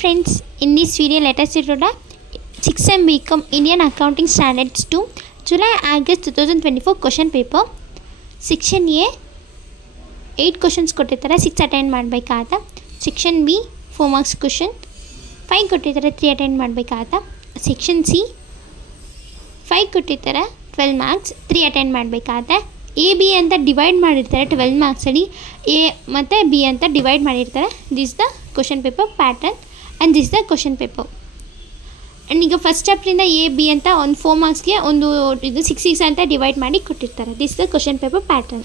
friends, in this video let us see the 6M BCom Indian Accounting Standards 2 July-August 2024 question paper. Section A 8 questions ಕೊಟ್ಟಿರ್ತಾರೆ 6 attend ಮಾಡಬೇಕಾಗುತ್ತೆ. Section B 4 marks question 5 ಕೊಟ್ಟಿರ್ತಾರೆ 3 attend ಮಾಡಬೇಕಾಗುತ್ತೆ. Section C 5 ಕೊಟ್ಟಿರ್ತಾರೆ 12 marks 3 attend ಮಾಡಬೇಕಾಗುತ್ತೆ. A B ಅಂತ divide ಮಾಡಿರ್ತಾರೆ 12 marks ಅಲ್ಲಿ A ಮತ್ತು B ಅಂತ ಡಿವೈಡ್ ಮಾಡಿರ್ತಾರೆ. This the question paper pattern and this the question paper. And ಈಗ ಫಸ್ಟ್ ಚಾಪ್ಟ್ರಿಂದ A B ಅಂತ ಒಂದು 4 marksಗೆ ಒಂದು ಇದು 6 ಅಂತ ಡಿವೈಡ್ ಮಾಡಿ ಕೊಟ್ಟಿರ್ತಾರೆ. This the question paper pattern.